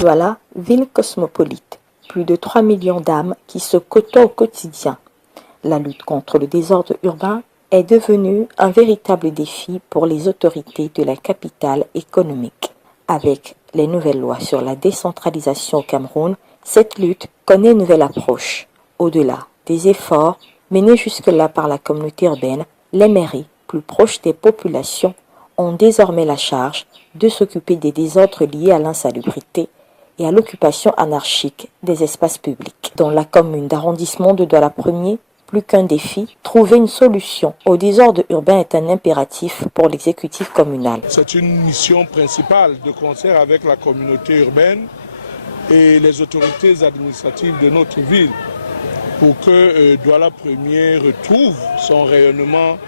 Douala, ville cosmopolite, plus de 3 millions d'âmes qui se côtoient au quotidien. La lutte contre le désordre urbain est devenue un véritable défi pour les autorités de la capitale économique. Avec les nouvelles lois sur la décentralisation au Cameroun, cette lutte connaît une nouvelle approche. Au-delà des efforts menés jusque-là par la communauté urbaine, les mairies, plus proches des populations, ont désormais la charge de s'occuper des désordres liés à l'insalubrité et à l'occupation anarchique des espaces publics. Dans la commune d'arrondissement de Douala 1er, plus qu'un défi, trouver une solution au désordre urbain est un impératif pour l'exécutif communal. C'est une mission principale de concert avec la communauté urbaine et les autorités administratives de notre ville pour que Douala 1er retrouve son rayonnement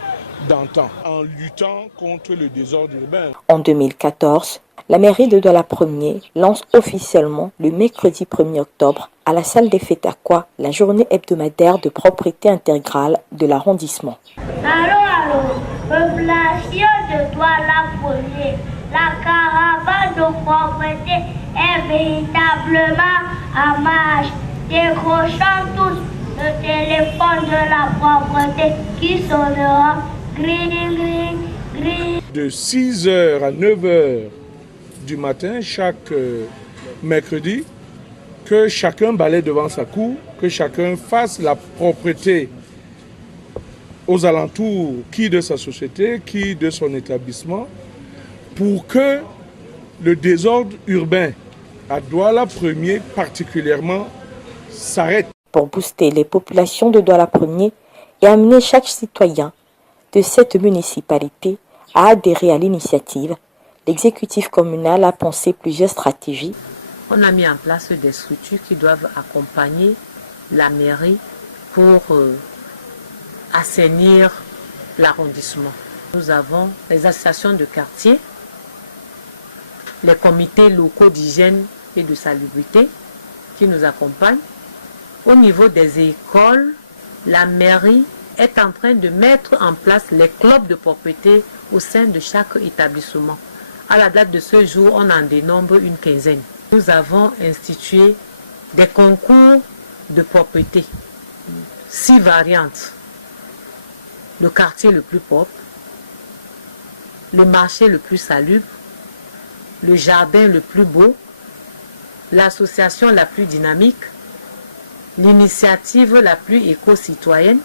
d'antan en luttant contre le désordre urbain. En 2014, la mairie de Douala 1er lance officiellement le mercredi 1er octobre à la salle des fêtes Aqua la journée hebdomadaire de propriété intégrale de l'arrondissement. Allô, population de Douala 1er, la caravane de propriété est véritablement à marche. Décrochons tous le téléphone de la propriété qui sonnera gring, gring, gring. De 6h à 9h du matin, chaque mercredi, que chacun balaie devant sa cour, que chacun fasse la propreté aux alentours, qui de sa société, qui de son établissement, pour que le désordre urbain à Douala 1er particulièrement s'arrête. Pour booster les populations de Douala 1er et amener chaque citoyen de cette municipalité à adhérer à l'initiative, l'exécutif communal a pensé plusieurs stratégies. On a mis en place des structures qui doivent accompagner la mairie pour assainir l'arrondissement. Nous avons les associations de quartier, les comités locaux d'hygiène et de salubrité qui nous accompagnent. Au niveau des écoles, la mairie est en train de mettre en place les clubs de propriété au sein de chaque établissement. À la date de ce jour, on en dénombre une quinzaine. Nous avons institué des concours de propriété, 6 variantes. Le quartier le plus propre, le marché le plus salubre, le jardin le plus beau, l'association la plus dynamique, l'initiative la plus éco-citoyenne.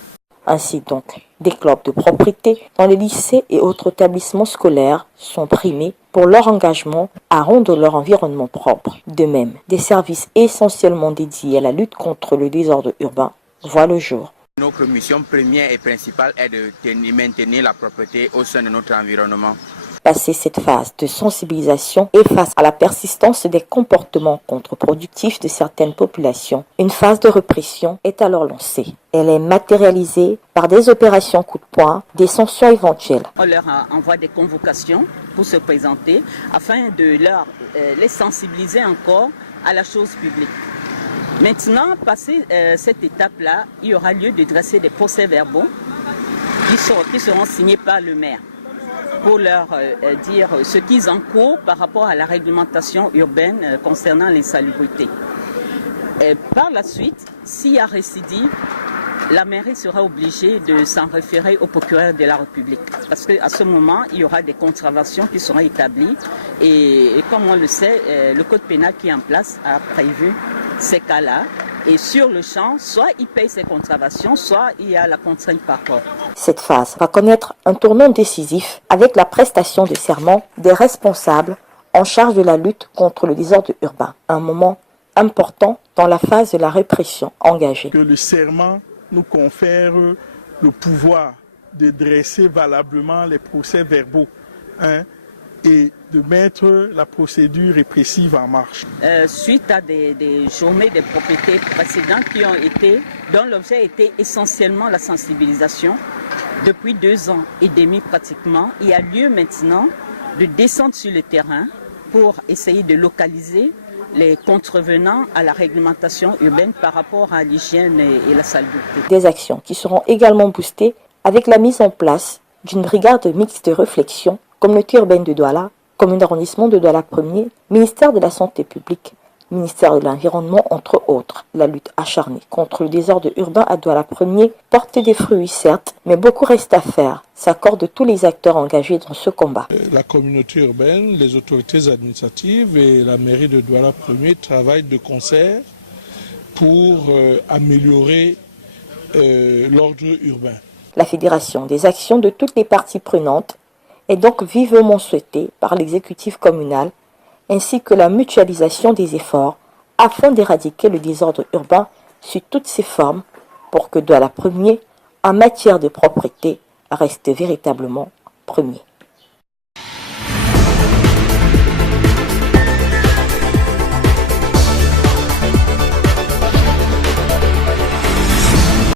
Ainsi donc, des clubs de propriété dans les lycées et autres établissements scolaires sont primés pour leur engagement à rendre leur environnement propre. De même, des services essentiellement dédiés à la lutte contre le désordre urbain voient le jour. Notre mission première et principale est de maintenir la propreté au sein de notre environnement. Passé cette phase de sensibilisation et face à la persistance des comportements contre-productifs de certaines populations, une phase de répression est alors lancée. Elle est matérialisée par des opérations coup de poing, des sanctions éventuelles. On leur envoie des convocations pour se présenter afin de les sensibiliser encore à la chose publique. Maintenant, passé cette étape-là, il y aura lieu de dresser des procès-verbaux qui seront signés par le maire, pour leur dire ce qu'ils encourent par rapport à la réglementation urbaine concernant l'insalubrité. Par la suite, s'il y a récidive, la mairie sera obligée de s'en référer au procureur de la République. Parce qu'à ce moment, il y aura des contraventions qui seront établies. Et comme on le sait, le code pénal qui est en place a prévu ces cas-là. Et sur le champ, soit il paye ses contraventions, soit il y a la contrainte par corps. Cette phase va connaître un tournant décisif avec la prestation de serment des responsables en charge de la lutte contre le désordre urbain. Un moment important dans la phase de la répression engagée. Que le serment nous confère le pouvoir de dresser valablement les procès-verbaux et de mettre la procédure répressive en marche. Suite à des journées de propriété précédentes dont l'objet était essentiellement la sensibilisation, depuis 2 ans et demi pratiquement, il y a lieu maintenant de descendre sur le terrain pour essayer de localiser les contrevenants à la réglementation urbaine par rapport à l'hygiène et la salubrité. Des actions qui seront également boostées avec la mise en place d'une brigade mixte de réflexion, communauté urbaine de Douala, commune d'arrondissement de Douala 1er, ministère de la Santé publique, ministère de l'Environnement, entre autres. La lutte acharnée contre le désordre urbain à Douala 1er porte des fruits, certes, mais beaucoup reste à faire, s'accordent tous les acteurs engagés dans ce combat. La communauté urbaine, les autorités administratives et la mairie de Douala 1er travaillent de concert pour améliorer l'ordre urbain. La fédération des actions de toutes les parties prenantes est donc vivement souhaitée par l'exécutif communal, ainsi que la mutualisation des efforts afin d'éradiquer le désordre urbain sous toutes ses formes pour que Douala 1er, en matière de propreté, reste véritablement premier.